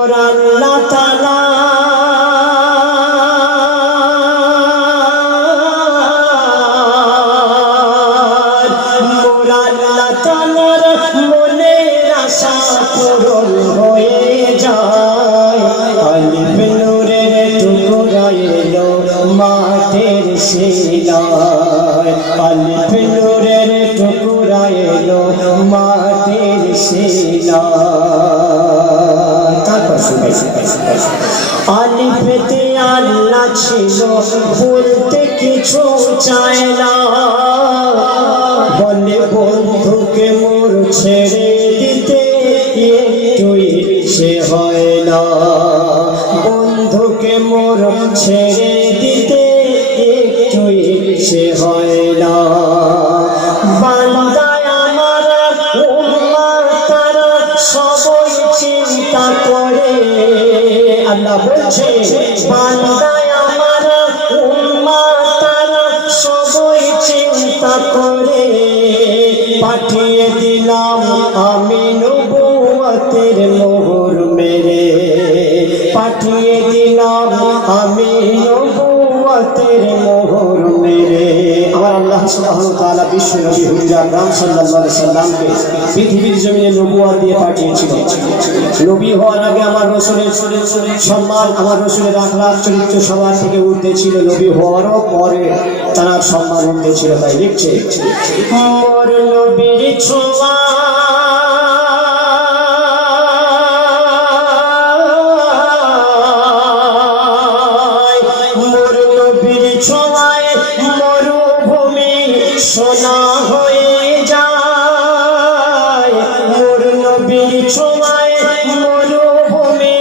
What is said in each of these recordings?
মোর আল্লাহ তাআলা মোর আল্লাহ তাআলার মনের আশা পূরণ হয়ে যায়। আলিফ নূরের টুকরা এলো মাটির শিলায়, আলিফ নূরের টুকরা এলো মাটির শিলায়। তারপর আলিফেতে আল্লাহ ছিল, বলতে কিছু চায় না, বলে বন্ধুকে মোর ছেড়ে দিতে একটু ইচ্ছে হয় না, বন্ধুকে মোর ছেড়ে দিতে একটু ইচ্ছে হয় না। বান্দায় আমার উম্মত তারা সবই চিন্তা করে, আল্লাহ বলছে বান্দায় আমার উম্মত তারা সবই চিন্তা করে, পাঠিয়ে দিলাম আমি নবুয়তের মোহর মেরে, পাঠিয়ে দিলাম আমি নবুয়তের মোহর মেরে। আমার আল্লাহ সুবহানাহু ওয়া তাআলা বিশ্ব নবী হুজুর আকরাম সাল্লাল্লাহু আলাইহি সাল্লামকে পৃথিবীর জমিনে নবুয়ত দিয়ে পাঠিয়েছিল। নবী হওয়ার আগে আমার রাসূলের সম্মান, আমার রাসূলের আখলাক চরিত্র সবার থেকে ঊর্ধ্বে ছিল, নবী হওয়ারও পরে তার সম্মান ঊর্ধ্বে ছিল। তাই লিখছে মোর নবীর ছোঁয়া ছোঁয়ায় মরুভূমি সোনা হয়ে যায়, মোর নবীর ছোঁয়ায় মরুভূমি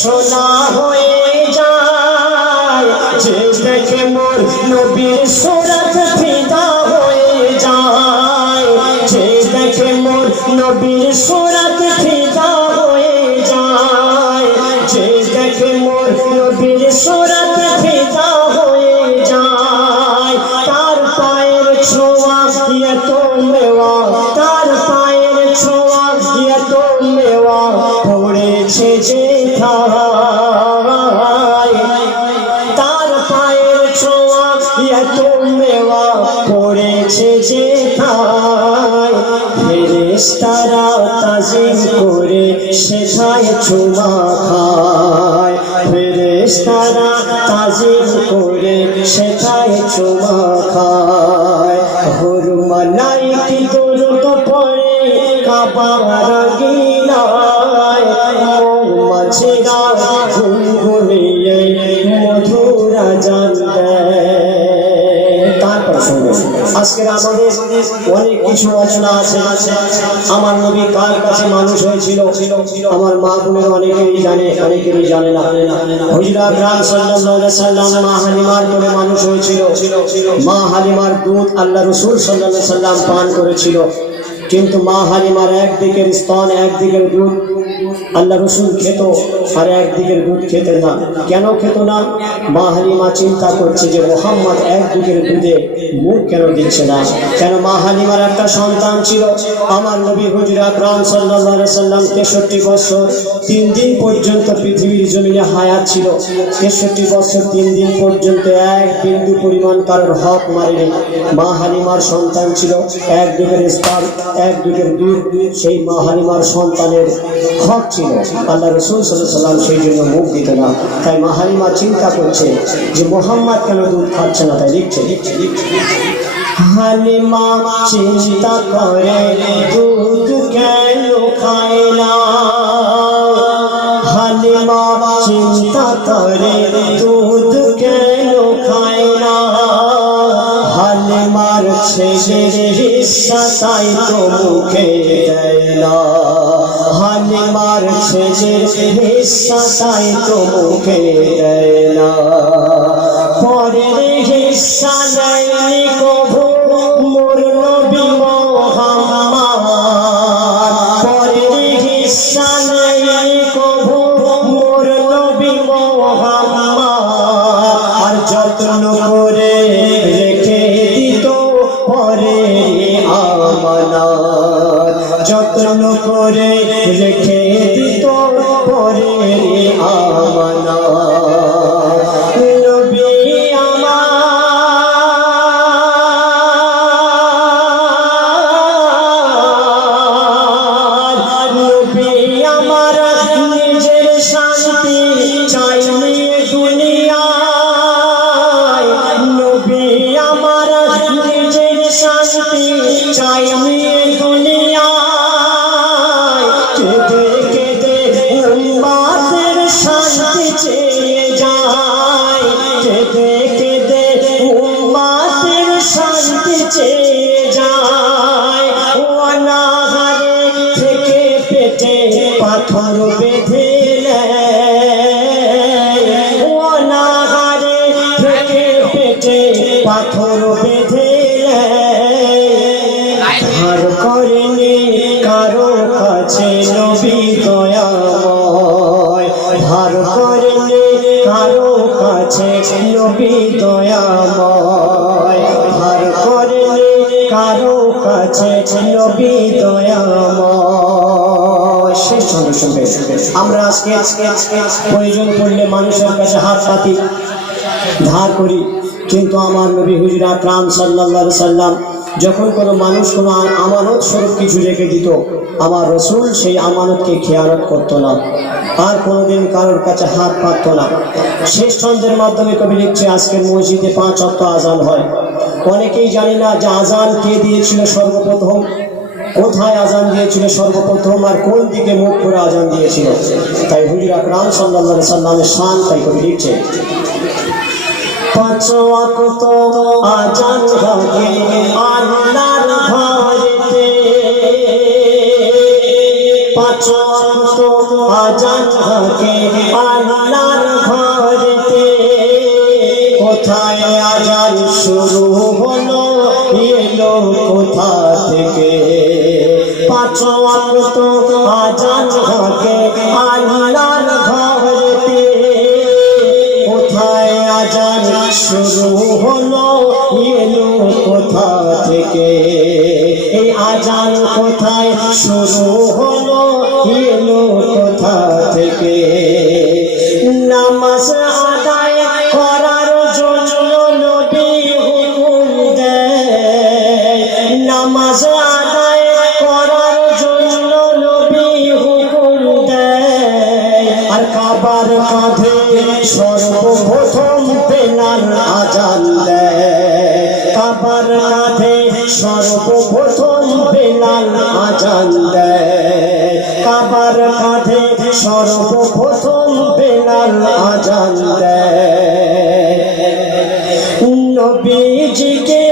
সোনা হয়ে যায়, যে দেখে মোর নবীর সুরত ফিদা হয়ে যায়, যে দেখে মোর নবীর সুরত ফিদা হয়ে যায়, যে দেখে মোর নবীর সুরত ফিদা হয়ে যায়। তার পায়ের ছোঁয়া এত মেওয়া, তার পায়ের ছোঁয়া এত মেওয়া পড়েছে যে ঠায়, তার পায়ের ছোঁয়া এত মেওয়া পড়েছে যে ঠায়, ফেরেশতারা তাজিম করে সেথায় চুমা খায়, ফেরেশতারা তাজিম করে সেথায় চুমা খায়, হুরমালাইকি দরুদ পড়ে কাবার গিলায়, মৌমাছিরা গুনগুনিয়ে মধুর আজান দেয়। তারপর শুনবেন আজকের আমাদের অনেক কিছু রচনা আছে। আমার নবী কার কাছে মানুষ হয়েছিল, আমার মা বোনের অনেকেই জানে, অনেকেরই জানে না। হুজুর আকরাম সাল্লাল্লাহু আলাইহি সাল্লাম মা হালিমার করে মানুষ হয়েছিল। মা হালিমার দুধ আল্লাহ রাসূল সাল্লাল্লাহু আলাইহি সাল্লাম পান করেছিল, কিন্তু মা হালিমার একদিকের স্তন একদিকের দুধ আল্লাহ রসুল খেত আর একদিকের দুধ খেতে না। কেন খেত না? মা হালিমা চিন্তা করছে যে মুহাম্মদ একদিকের দুধে মুখ কেন দিচ্ছে না। কেন? মা হালিমার একটা সন্তান ছিল, আমার নবী হুজুর আকরাম সাল্লাল্লাহু আলাইহি সাল্লাম 63 বছর 3 দিন পর্যন্ত পৃথিবীর জমিনে হায়াত ছিল। 63 বছর 3 দিন পর্যন্ত এক বিন্দু পরিমাণ কারোর হক মারেনি। মা হালিমার সন্তান ছিল, একদিকের স্তন একদিকের দুধ, সেই মা হালিমার সন্তানের হক ছিল। আল্লাহ রাসূল সাল্লাল্লাহু আলাইহি সাল্লাম সেই জন্য মুখ দিত না। তাই মা হালিমা চিন্তা করছে যে মুহাম্মদ কেন দুধ খাচ্ছে না। তাই লিখছে হালিমা চিন্তা করে দুধ কেন খায় না, হালিমা চিন্তা করে দুধ কেন খায় না, হালিমার ছেলের হিস্সা তাই তো মুখে দেয় না, হালিমার ছেলের হিস্সা তাই তো মুখে দেয় না, পরের হিস্সা নেয়নি কভু মোর নবী মুহাম্মদ, পরের হিস্সা নেয়নি কভু মোর নবী মুহাম্মদ, আর যত্ন করে রেখে দিত পরের আমানত, যত্ন করে রেখে দিত পরের আমানত। নবী আমার, নবী আমার নিজের শান্তি চাইনি দুনিয়ায়। নবী আমার নিজের শান্তি চাইনি দুনিয়ায়। কেঁদে কেঁদে উম্মতের শান্তি চেয়ে যায়। কেঁদে কেঁদে উম্মতের শান্তি চেয়ে যায়। অনাহারে থেকে পেটে পাথর বেঁধে নেয়। অনাহারে থেকে পেটে পাথর বেঁধে নেয়। ধার করেনি কারো কাছে নবী দয়াময়। ধার করেনি কারো কাছে নবী দয়াময়। ধার করেনি কারো কাছে নবী দয়াময়। শেষ সঙ্গে সঙ্গে আমরা আজকে প্রয়োজন পড়লে মানুষের কাছে হাত পাতি, ধার করি, কিন্তু আমার নবী হুজুর আকরাম সাল্লাল্লাহু আলাইহি সাল্লাম যখন কোনো মানুষ কোনো আমানত স্বরূপ কিছু রেখে দিত, আমার রসুল সেই আমানতকে খেয়ানত করতো না, আর কোনোদিন কারোর কাছে হাত পাতত না। শেষ ছন্দের মাধ্যমে কবি লিখছে, আজকের মসজিদে 5 ওয়াক্ত আজান হয়। অনেকেই জানি না যে আজান কে দিয়েছিল সর্বপ্রথম, কোথায় আজান দিয়েছিল সর্বপ্রথম, আর কোন দিকে মুখ করে আজান দিয়েছিল। তাই হুজুর আকরাম সাল্লাল্লাহু আলাইহি সাল্লামের শান তাই কবি লিখছে, 5 ওয়াক্ত আজান হবে আল্লাহর ঘরেতে। 5 ওয়াক্ত আজান হবে আল্লাহর ঘরেতে। কোথায় আজান শুরু হলো, এলো কোথা থেকে। 5 ওয়াক্ত আজান হবে আল্লাহর ঘরেতে। কোথায় আজান শুরু হলো, এলো কোথা থেকে। এই আজান কোথায় শুরু হলো, এলো কোথা থেকে। নামাজ আদায় করার জন্য নবী হুকুম দেয়। নামাজ আদায় করার জন্য নবী হুকুম দেয়। আর কাবার কাঁধে সর্বপ্রথম বেলাল আজান দেয়। কাবার কাঁধে সর্বপ্রথম বেলাল আজান দেয়। কাবার কাঁধে সর্বপ্রথম বেলাল আজান দেয়। নবীজিকে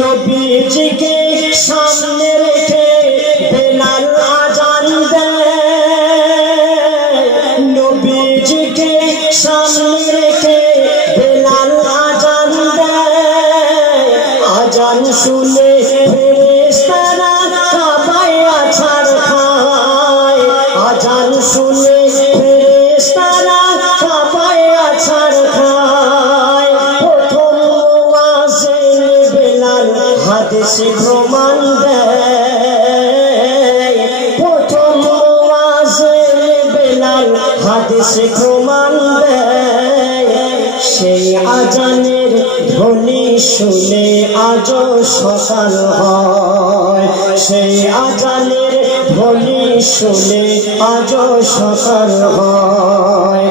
নবীজিকে সামনে রেখে বেলাল আজান দেয়। নবীজিকে সামনে রেখে বেলাল আজান দেয়। আজান শুনে ফেরেশতারা কাবায় আছাড় খায়। আজান শুনে ফেরেশতারা কাবায় আছাড় খায়। প্রথম মুয়াজ্জিন বেলাল হাদিসে প্রমাণ দেয়। প্রথম মুয়াজ্জিন বেলাল হাদিসে প্রমাণ দেয়। সেই আজানের ধ্বনি শুনে আজও সকাল হয়। সেই আজানের ধ্বনি শুনে আজও সকাল হয়।